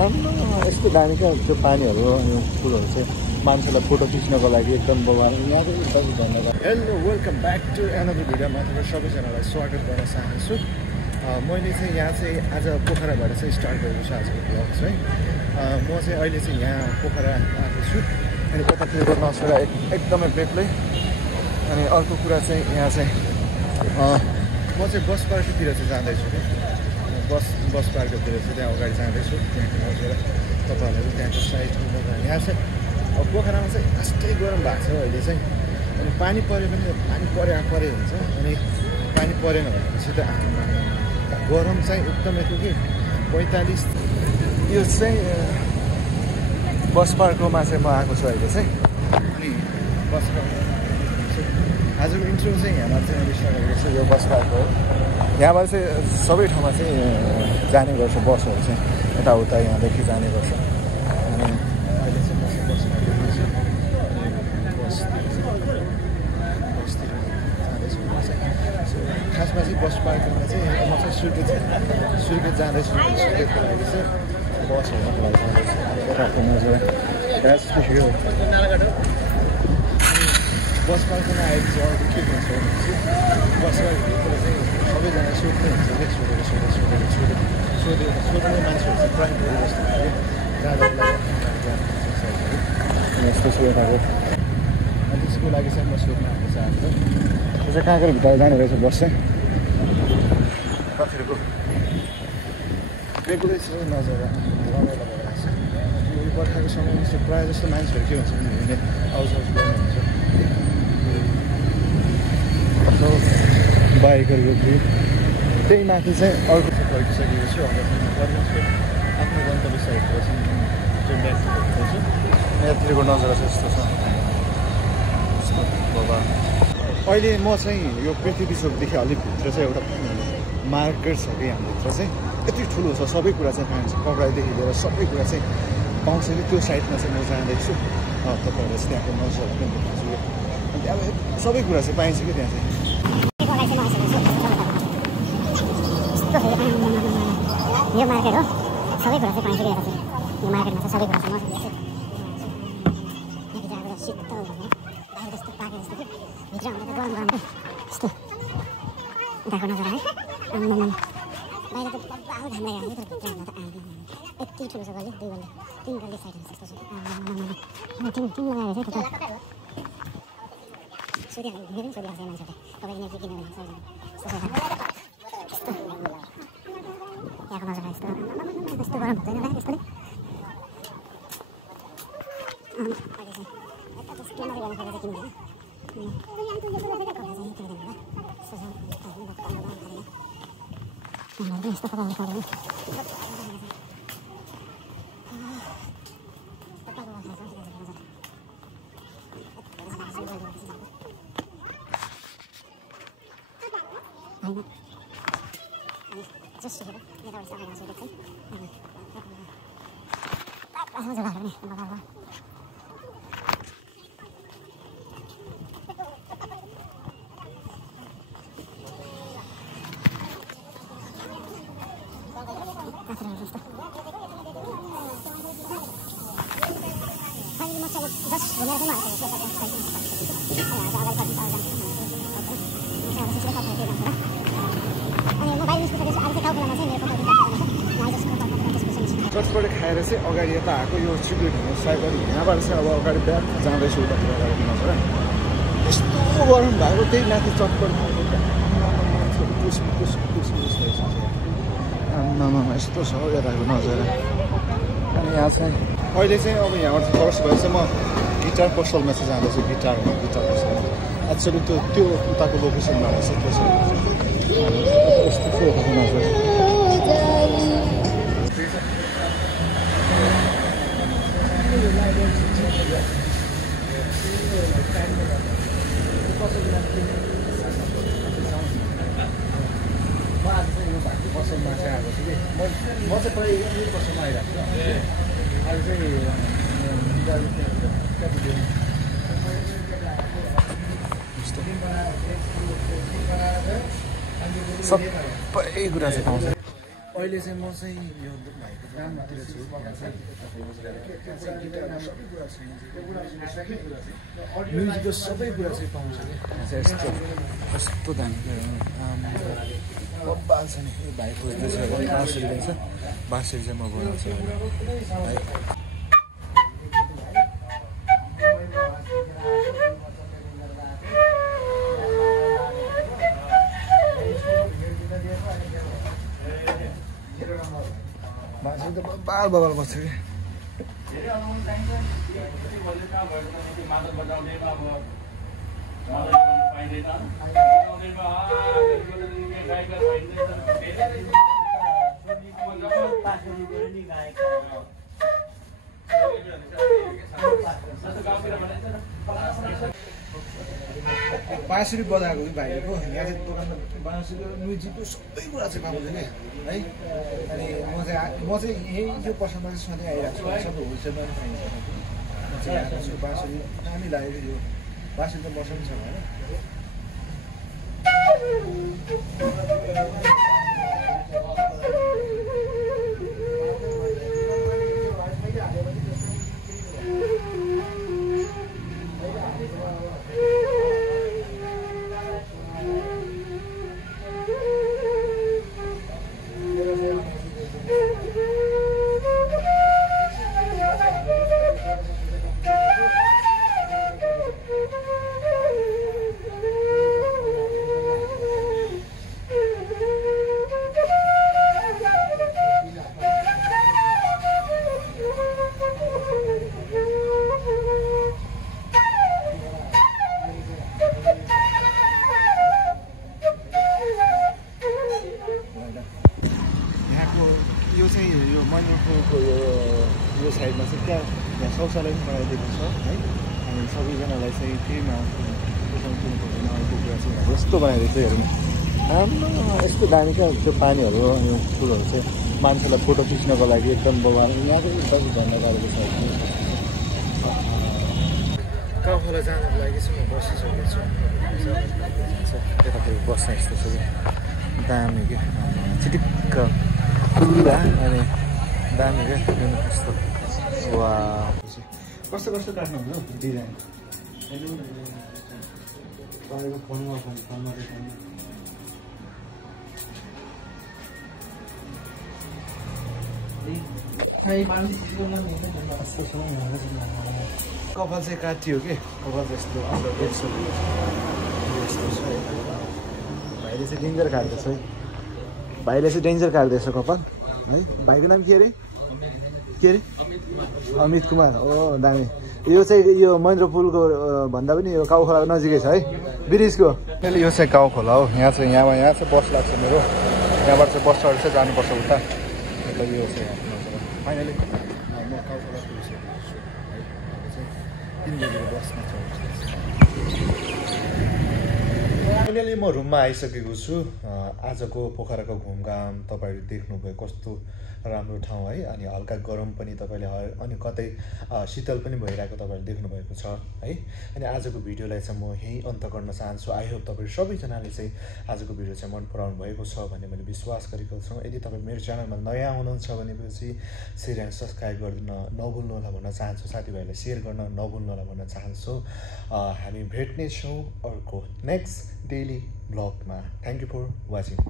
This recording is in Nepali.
यस्तो दामी क्या त्यो पानीहरू फुलहरू चाहिँ मान्छेलाई फोटो खिच्नको लागि एकदम भगवान् यहाँ चाहिँ एकदम धन्यवाद। Hello welcome back to another भिडियोमा तपाईँ सबैजनालाई स्वागत गर्न चाहन्छु। मैले चाहिँ यहाँ चाहिँ आज पोखराबाट चाहिँ स्टार्ट गरेको छु आजको ब्लग चाहिँ। म चाहिँ अहिले चाहिँ यहाँ पोखरा आएको छु अनि यतातिरको नसरा एकदमै बेग्लै। अनि अर्को कुरा चाहिँ यहाँ चाहिँ म चाहिँ बस पार्कतिर चाहिँ जाँदैछु कि बस पार्कतिर चाहिँ त्यहाँ अगाडि जाँदैछु। त्यहाँको नसरा तपाईँहरू त्यहाँको साइडमा यहाँ चाहिँ अब पोखरामा चाहिँ यस्तै गरम भएको छ अहिले चाहिँ। अनि पानी पऱ्यो भने पानी परे हुन्छ अनि पानी परेन भनेपछि त गरम चाहिँ एकदमै थियो कि 45। यो चाहिँ बस पार्कमा चाहिँ म आएको छु अहिले चाहिँ। अनि बस पार्क आजको इन्ट्रो चाहिँ यहाँबाट चाहिँ मैले स्टार्ट गरेको छु। यो बस पार्क हो, यहाँबाट चाहिँ सबै ठाउँमा चाहिँ जाने गर्छ बसहरू चाहिँ यताउता यहाँदेखि जाने गर्छ। अनि अहिले चाहिँ खासमा चाहिँ बस पार्कमा चाहिँ म चाहिँ सुर्खेत जाँदैछु। सुर्खेतको लागि चाहिँ बसहरूको लागि जाँदैछु। यताको नजर बस पार्कमा आएको चाहिँ अर्को के भन्छ भनेपछि बस पार्कतिर चाहिँ सबैजना सोध्ने हुन्छ कि सोध्ने मान्छेहरू चाहिँ प्रायः धेरै जस्तो थियो जाँदा यस्तो छ यताको। अनि त्यसको लागि चाहिँ म सोध्न आएको चाहन्छु त्यो चाहिँ कहाँको भित्र जाने रहेछ बस चाहिँ कतिको बेग्लै छ नजर रमाइलो भइरहेको छ। यो बर्खाको समयमा चाहिँ प्रायः जस्तो मान्छेहरू के हुन्छ भने हिँड्ने आउजाउ गर्नुहुन्छ बाइकहरूको भिड। त्यही माथि चाहिँ अर्को चाहिँ फर्किसकेको छु। अब आफ्नो गन्तव्य साइडतिर चाहिँ ट्रेन ब्याक गर्दैछु। यतातिरको नजारा चाहिँ यस्तो छ यस्तो बाबा। अहिले म चाहिँ यो पृथ्वी चोकदेखि अलिक भित्र चाहिँ एउटा मार्केट छ कि यहाँभित्र चाहिँ यति ठुलो छ, सबै कुरा चाहिँ पाइन्छ, कपडादेखि लिएर सबै कुरा चाहिँ पाउँछ कि। त्यो साइडमा चाहिँ म जाँदैछु, तपाईँहरूले चाहिँ त्यहाँको नजारा पनि देखाउँछु। अनि अब सबै कुरा चाहिँ पाइन्छ कि त्यहाँ चाहिँ। यो मार्केट हो, सबै कुरा चाहिँ पाइन्छ कि यता चाहिँ। यो मार्केटमा चाहिँ सबै कुरा चाहिँ मजाले यहाँभित्र आएर शीतल भनेर बाहिर जस्तो पाके जस्तो कि भित्र हुँदा त गरम गरमको यस्तो उताको नजरा है। बाहिर त बाबा घाम लागिरहेको तर भित्र हुँदा त यति ठुलो छ गल्ली, 2 गल्ली 3 गल्ली साइड जस्तो छ। तिन लगाएर चाहिँ तपाईँ सोधिहाल्नु मेरो पनि सोधिहाल्छ मान्छेहरूले तपाईँले यहाँ के किन्नु भने यस्तो यहाँको नजरा यस्तो यस्तो गरम हुँदैन होला यस्तोले। अहिले चाहिँ यता चाहिँ के मात्रै गर्नु पर्दा चाहिँ किन्दैन यस्तो प्रकारले पर्दैन। जस्ट यताबाट चाहिँ अगाडि आउँछु चाहिँ जग्गाहरू नि बगाएर जस्तो अहिले म चाहिँ जस्ट घुमेर पनि आएको चटपटे खाएर चाहिँ अगाडि यता आएको यो चिप्लेट हुने साइकल यहाँबाट चाहिँ अब अगाडि ब्याग जाँदैछु उतातिर अगाडि नजर। यस्तो गरम भएको त्यही माथि चटपट खाएको आम्मामा यस्तो छ यताको नजर। अनि यहाँ चाहिँ अहिले चाहिँ अब यहाँबाट क्रस भएर चाहिँ म गिटार पसलमा चाहिँ जाँदैछु। गिटार पसल एक्चुअली त्यो उताको लोकेसनमा रहेछ त्यो चाहिँ यस्तो छ यताको नजर। पसलमा चाहिँ आएको छु कि म चाहिँ पहिला यही पसलमा आइरहेको छु। अहिले चाहिँ सबै कुरा चाहिँ पाउँछ। अहिले चाहिँ म चाहिँ यो भाइको दोकानतिर छु। म्युजिकको सबै कुरा चाहिँ पाउँछ कि यस्तो दामी बब्बाल छ नि। यो भाइको बाँसुरी रहेछ, बाँसुरी चाहिँ म बनाउँछु है। बाँसुरी त बब्बाल बब्बाल बस्छ कि। बाँसुरी बजाएको कि भाइको यहाँ चाहिँ दोकानमा बाँसुरी म्युजिकको सबै कुरा चाहिँ पाउँछ कि है। अनि म चाहिँ यही यो पर्सनमा चाहिँ सधैँ आइरहेको छु, सबै होलसेलमा पनि पाइन्छ। म चाहिँ आएको छु। बाँसुरी दामी लाग्यो यो बाँसुरी त बस्नु पनि छ होइन। यो चाहिँ यो महेन्द्रपुरको यो साइडमा चाहिँ यहाँ शौचालय पनि बनाइदिएको छ है। अनि सबैजनालाई चाहिँ फ्रीमा नआएको कुरा चाहिँ यस्तो बनाइदिएको छ। हेर्नु राम्रो यस्तो दामी क्या त्यो पानीहरू अनि फुलहरू चाहिँ मान्छेलाई फोटो खिच्नको लागि एकदम बगान। यहाँ चाहिँ एकदम झन्डा गरेको छ। काउखोला जानको लागि चाहिँ म बसिसकेको छु। यतातिर बस्न यस्तो छ कि दामी क्या चिटिक्क खुल्ला अनि दामी क्या कस्तो वा कस्तो कस्तो काट्नुहुन्छ हौ डिजाइन तपाईँको फोनमा कपाल चाहिँ काटियो कि कपाल चाहिँ यस्तो भाइले चाहिँ डेन्जर काट्दैछ है। भाइले चाहिँ डेन्जर काट्दैछ कपाल है। भाइको नाम के अरे अमित कुमार। ओ दामी। यो चाहिँ यो महेन्द्रपुलको भन्दा पनि यो काउखोलाको नजिकै छ है, ब्रिजको। यो चाहिँ काउखोला हो। यहाँ चाहिँ बस लाग्छ मेरो। यहाँबाट चाहिँ बस चढेर चाहिँ जानुपर्छ उता। मतलब यो चाहिँ फाइनली म काउखोला पुगिसकेको छु है। चाहिँ 3 बजेको बसमा चढ्छु। फाइनली म रुममा आइसकेको छु। आजको पोखराको घुमघाम तपाईँहरूले देख्नुभयो कस्तो राम्रो ठाउँ है। अनि हल्का गरम पनि तपाईँले अनि कतै शीतल पनि भइरहेको तपाईँहरूले देख्नुभएको छ है। अनि आजको भिडियोलाई चाहिँ म यहीँ अन्त गर्न चाहन्छु। आई होप तपाईँहरू सबैजनाले चाहिँ आजको भिडियो चाहिँ मन पराउनु भएको छ भन्ने मैले विश्वास गरेको छु। यदि तपाईँ मेरो च्यानलमा नयाँ हुनुहुन्छ भनेपछि सेयर एन्ड सब्सक्राइब गरिदिन नभुल्नु होला भन्न चाहन्छु। साथीभाइलाई सेयर गर्न नभुल्नु होला भन्न चाहन्छु। हामी भेट्नेछौँ अर्को नेक्स्ट डेली ब्लगमा। Thank you for watching.